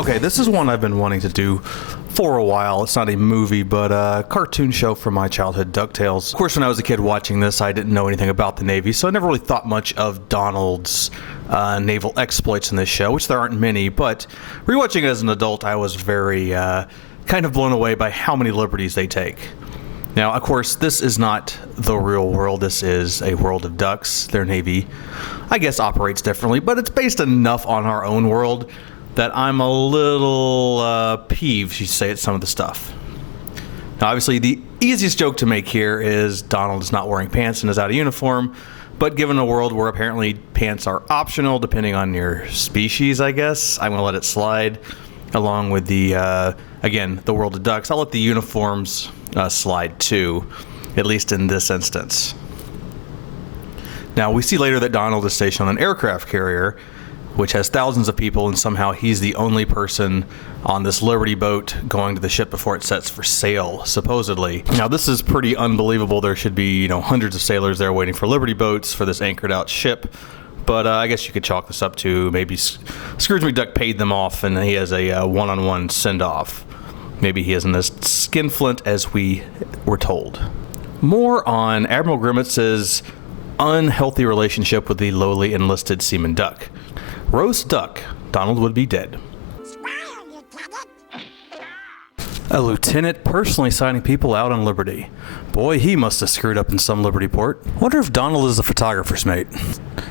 Okay, this is one I've been wanting to do for a while. It's not a movie, but a cartoon show from my childhood, Ducktales. Of course, when I was a kid watching this, I didn't know anything about the Navy, so I never really thought much of Donald's naval exploits in this show, which there aren't many, but rewatching it as an adult, I was very kind of blown away by how many liberties they take. Now, of course, this is not the real world. This is a world of ducks. Their Navy, I guess, operates differently, but it's based enough on our own world that I'm a little peeved, you say, at some of the stuff. Now, obviously, the easiest joke to make here is Donald is not wearing pants and is out of uniform, but given a world where apparently pants are optional depending on your species, I guess, I'm going to let it slide, along with the, again, the world of ducks. I'll let the uniforms slide too, at least in this instance. Now, we see later that Donald is stationed on an aircraft carrier, which has thousands of people, and somehow he's the only person on this Liberty boat going to the ship before it sets for sail, supposedly. Now, this is pretty unbelievable. There should be, hundreds of sailors there waiting for Liberty boats for this anchored out ship. But I guess you could chalk this up to maybe Scrooge McDuck paid them off and he has a one-on-one send-off. Maybe he isn't as skinflint as we were told. More on Admiral Grimmitz's unhealthy relationship with the lowly enlisted seaman Duck. Roast duck, Donald would be dead. A lieutenant personally signing people out on Liberty. Boy, he must have screwed up in some Liberty port. Wonder if Donald is a photographer's mate.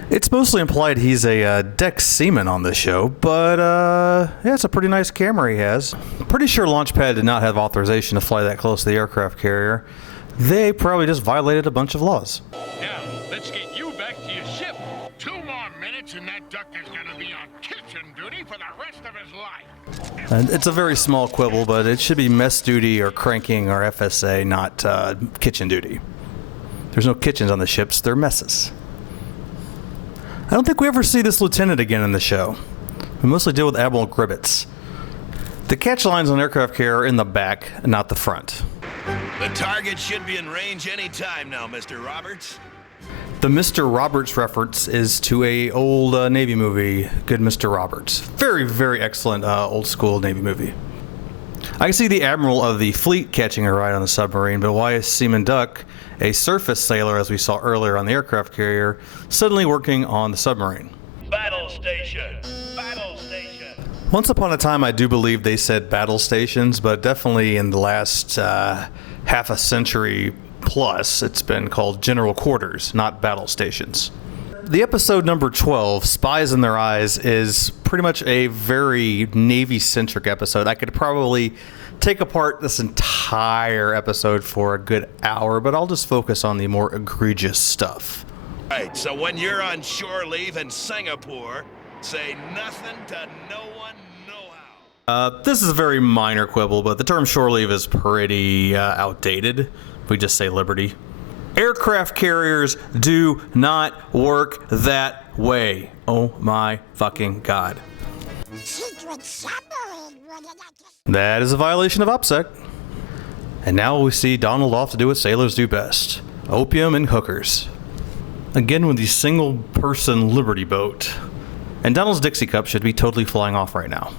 It's mostly implied he's a deck seaman on this show, but yeah, it's a pretty nice camera he has. Pretty sure Launchpad did not have authorization to fly that close to the aircraft carrier. They probably just violated a bunch of laws. Now, let's get you back to your ship. 2 more minutes and that duck is gonna be on kitchen duty for the rest of his life. And it's a very small quibble, but it should be mess duty or cranking or FSA, not kitchen duty. There's no kitchens on the ships, they're messes. I don't think we ever see this lieutenant again in the show. We mostly deal with Admiral Gribbets. The catch lines on aircraft carrier are in the back, not the front. The target should be in range any time now, Mr. Roberts. The Mr. Roberts reference is to a old Navy movie, Good Mr. Roberts. Very, very excellent old school Navy movie. I can see the Admiral of the fleet catching a ride on the submarine, but why is Seaman Duck, a surface sailor as we saw earlier on the aircraft carrier, suddenly working on the submarine? Battle station! Battle station! Once upon a time, I do believe they said battle stations, but definitely in the last half a century plus, it's been called general quarters, not battle stations. The episode number 12, Spies in Their Eyes, is pretty much a very Navy-centric episode. I could probably take apart this entire episode for a good hour, but I'll just focus on the more egregious stuff. Right, so when you're on shore leave in Singapore, say nothing to no one, no how. This is a very minor quibble, but the term shore leave is pretty outdated. We just say Liberty. Aircraft carriers do not work that way. Oh my fucking God. That is a violation of OPSEC. And now we see Donald off to do what sailors do best. Opium and hookers. Again with the single person Liberty boat. And Donald's Dixie cup should be totally flying off right now.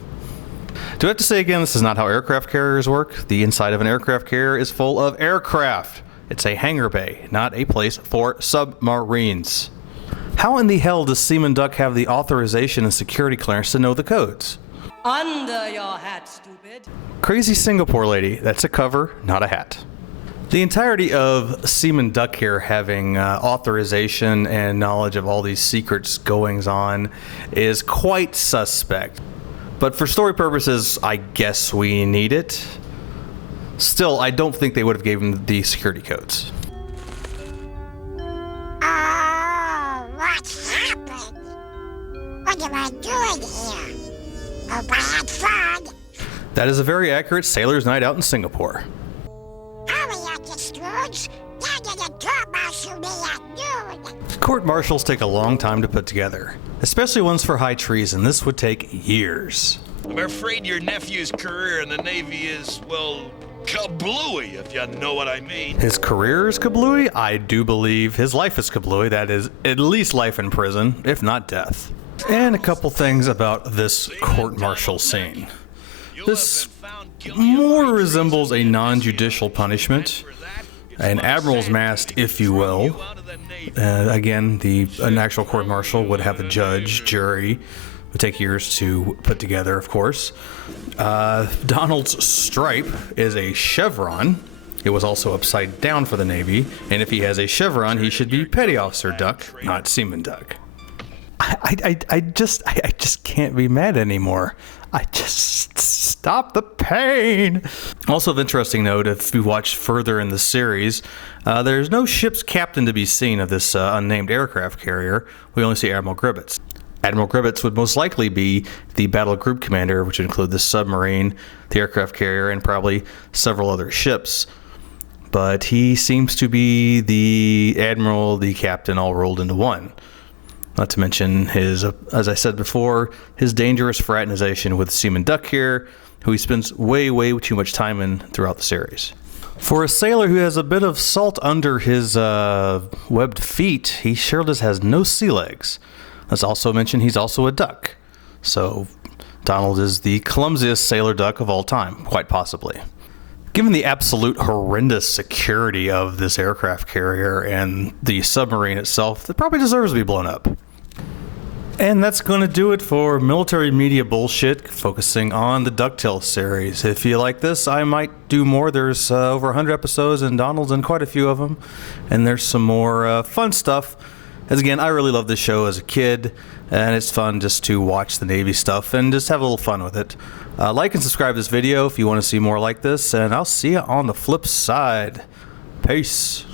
Do I have to say again, this is not how aircraft carriers work. The inside of an aircraft carrier is full of aircraft. It's a hangar bay, not a place for submarines. How in the hell does Seaman Duck have the authorization and security clearance to know the codes? Under your hat, stupid. Crazy Singapore lady, that's a cover, not a hat. The entirety of Seaman Duck here having authorization and knowledge of all these secrets goings on is quite suspect. But for story purposes, I guess we need it. Still, I don't think they would have given him the security codes. What's happened? What am I doing here? Hope I had fun. That is a very accurate sailor's night out in Singapore. Hurry up, Scrooge. They're gonna court-martial me at noon. Court-martials take a long time to put together, especially ones for high treason. This would take years. I'm afraid your nephew's career in the Navy is, well, kablooey, if you know what I mean. His career is kablooey? I do believe his life is kablooey. That is at least life in prison, if not death. And a couple things about this court-martial scene. This more resembles a non-judicial punishment, an admiral's mast, if you will. Again, an actual court-martial would have a judge, jury, would take years to put together, of course. Donald's stripe is a chevron. It was also upside down for the Navy, and if he has a chevron, he should be Petty Officer Duck, not Seaman Duck. I just can't be mad anymore. I just stop the pain. Also of interesting note, if we watch further in the series, there's no ship's captain to be seen of this unnamed aircraft carrier. We only see Admiral Gribbets. Admiral Gribbets would most likely be the battle group commander, which would include the submarine, the aircraft carrier, and probably several other ships. But he seems to be the admiral, the captain, all rolled into one. Not to mention his, as I said before, his dangerous fraternization with Seaman Duck here, who he spends way too much time in throughout the series. For a sailor who has a bit of salt under his webbed feet, he sure just has no sea legs. Let's also mention he's also a duck. So Donald is the clumsiest sailor duck of all time, quite possibly. Given the absolute horrendous security of this aircraft carrier and the submarine itself, it probably deserves to be blown up. And that's going to do it for military media bullshit, focusing on the Ducktales series. If you like this, I might do more. There's over 100 episodes, and Donald's in quite a few of them. And there's some more fun stuff. As again, I really loved this show as a kid, and it's fun just to watch the Navy stuff and just have a little fun with it. Like and subscribe to this video if you want to see more like this, and I'll see you on the flip side. Peace.